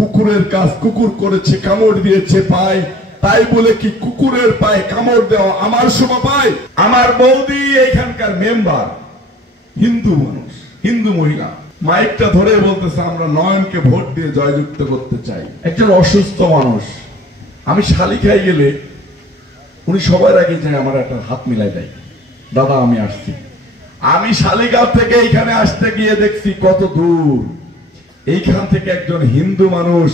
কুকুরের কাজ কুকুর করেছে, কামড় দিয়েছে পায়, তাই বলে কি কুকুরের পায়ে কামড় দেওয়া আমার শোভা পায়? আমার বৌদি এখানকার মেম্বার, হিন্দু মানুষ, হিন্দু মহিলা, মাইকটা ধরে বলতেছে আমরা নয়নকে ভোট দিয়ে জয়যুক্ত করতে চাই। একজন অসুস্থ মানুষ, আমি শালিখায় গেলে উনি সবার আগে যায় আমার একটা হাত মিলাই দেয়, দাদা আমি আসছি। আমি শালিগাঁও থেকে এইখানে আসতে গিয়ে দেখছি কত দূর, এইখান থেকে একজন হিন্দু মানুষ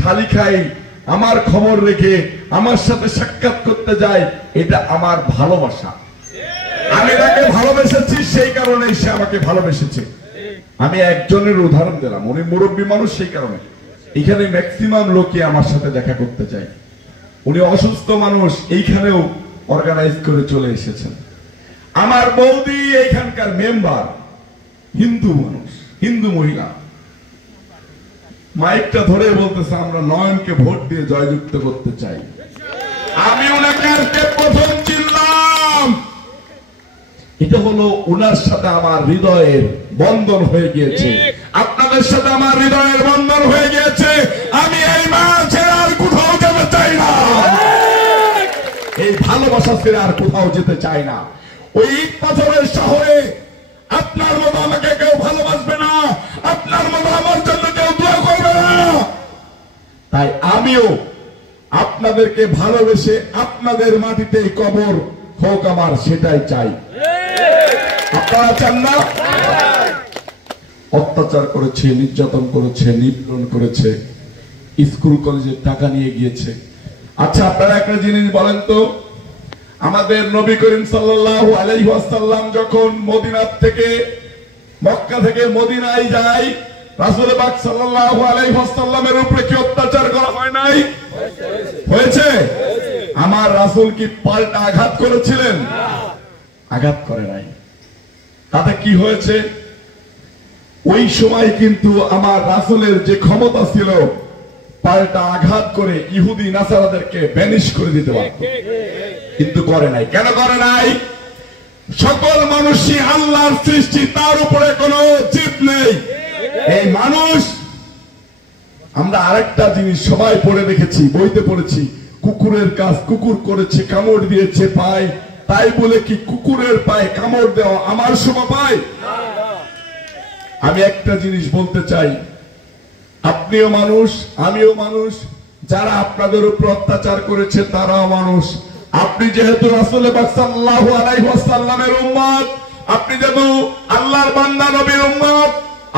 শালিখায় আমার খবর রেখে আমার সাথে সাক্ষাৎ করতে যায়। এটা আমার ভালোবাসা, আমি তাকে ভালোবেসেছি, সেই কারণে সে আমাকে ভালোবেসেছে। আমি একজনের উদাহরণ দিলাম, উনি মুরব্বী মানুষ, সেই কারণে এখানে ম্যাক্সিমাম লোকই আমার সাথে দেখা করতে চায়। উনি অসুস্থ মানুষ, এইখানেও অর্গানাইজ করে চলে এসেছেন। আমার বৌদি এখানকার মেম্বার, হিন্দু মানুষ, হিন্দু মহিলা, মাইকটা ধরে বলতেছে আমরা নয়নকে ভোট দিয়ে জয়যুক্ত করতে চাই। আমি ওনাকে প্রথম চিনলাম, এটা হলো ওনার সাথে আমার হৃদয়ের বন্ধন হয়ে গিয়েছে, আপনাদের সাথে আমার হৃদয়ের বন্ধন হয়ে গিয়েছে। আমি এই মা ছেড়ে আর কোথাও যেতে চাই না, এই ভালোবাসা ছেড়ে আর কোথাও যেতে চাই না। ওই ইট পাথরের শহরে আপনার মতো আমাকে কেউ ভালোবাসবে না, আপনার মতো আমার জন্য কেউ দোয়া করবে না। তাই আমিও আপনাদেরকে ভালোবেসে আপনাদের মাটিতে কবর হোক আমার, সেটাই চাই। আপনারা চান না? অত্যাচার করেছে, নির্যাতন করেছে, নিপীড়ন করেছে, স্কুল কলেজের টাকা নিয়ে গিয়েছে। আচ্ছা আপনারা একটা জিনিস বলেন তো, আমাদের নবী করিম সাল্লাল্লাহু আলাইহি ওয়াসাল্লাম যখন মদিনা থেকে, মক্কা থেকে মদিনায় যায়, রাসূল পাক সাল্লাল্লাহু আলাইহি ওয়াসাল্লামের উপরে কি অত্যাচার করা হয় নাই? হয়েছে। আমার রাসূল কি পাল্টা আঘাত করেছিলেন? আঘাত করে নাই। তাতে কি হয়েছে? ওই সময় কিন্তু আমার রাসূলের যে ক্ষমতা ছিল, পাল্টা আঘাত করে ইহুদি নাসারাদেরকে ব্যানিশ করে দিতে পারত, কিন্তু করে নাই। কেন করে নাই? সকল মানুষই আল্লাহর সৃষ্টি, তার উপরে কোনো জিদ নেই। এই মানুষ, আমরা আরেকটা জিনিস সবাই পড়ে দেখেছি, বইতে পড়েছি, কুকুরের কাজ কুকুর করেছে, কামড় দিয়েছে পায়, তাই বলে কি কুকুরের পায়ে কামড় দেওয়া আমার শোভা পায়? আমি একটা জিনিস বলতে চাই, আপনিও মানুষ, আমিও মানুষ, যারা আপনাদের উপর অত্যাচার করেছে তারাও মানুষ। আপনি যেহেতু রাসূল পাক সাল্লাল্লাহু আলাইহি ওয়াসাল্লামের উম্মত, আপনি যেহেতু আল্লাহর বান্দা নবীর উম্মত,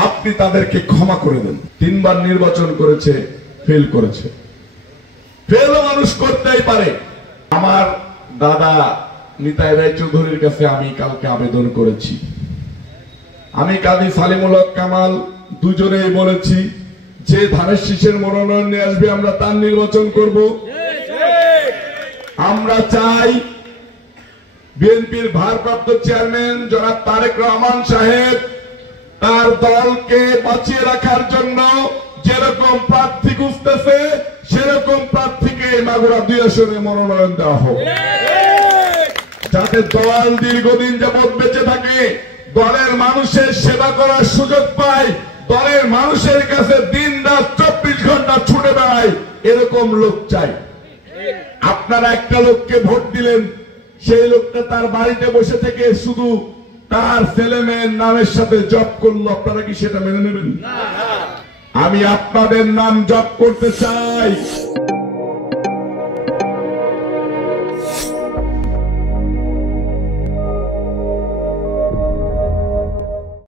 আপনি তাদেরকে ক্ষমা করে দেন। 3 বার নির্বাচন করেছে, ফেল করেছে, ফেলও মানুষ করতেই পারে। আমার দাদা নিতাই রায় চৌধুরীর কাছে আমি কালকে আবেদন করেছি, আমি কাজী সালিমুল হক কামাল দুজনেই বলেছি যে ধানের শীষের মনোনয়ন নিয়ে আসবে আমরা তার নির্বাচন করব। আমরা চাই বিএনপির ভারপ্রাপ্ত চেয়ারম্যান জনাব তারেক রহমান সাহেব তার দলকে বাঁচিয়ে রাখার জন্য যেরকম প্রার্থী খুঁজতেছে, সেরকম প্রার্থীকে মাগুরা 2 আসনে মনোনয়ন দেওয়া হোক, যাতে দল দীর্ঘদিন যাবৎ বেঁচে থাকে, দলের মানুষের সেবা করার সুযোগ পায়, দলের মানুষের কাছে দিন রাত 24 ঘন্টা ছুটে বেড়ায়, এরকম লোক চাই। আপনারা একটা লোককে ভোট দিলেন, সেই লোকটা তার বাড়িতে বসে থেকে শুধু তার ছেলে মেয়ের নামের সাথে জব করলো, আপনারা কি সেটা মেনে নেবেন? আমি আপনাদের নাম জব করতে চাই।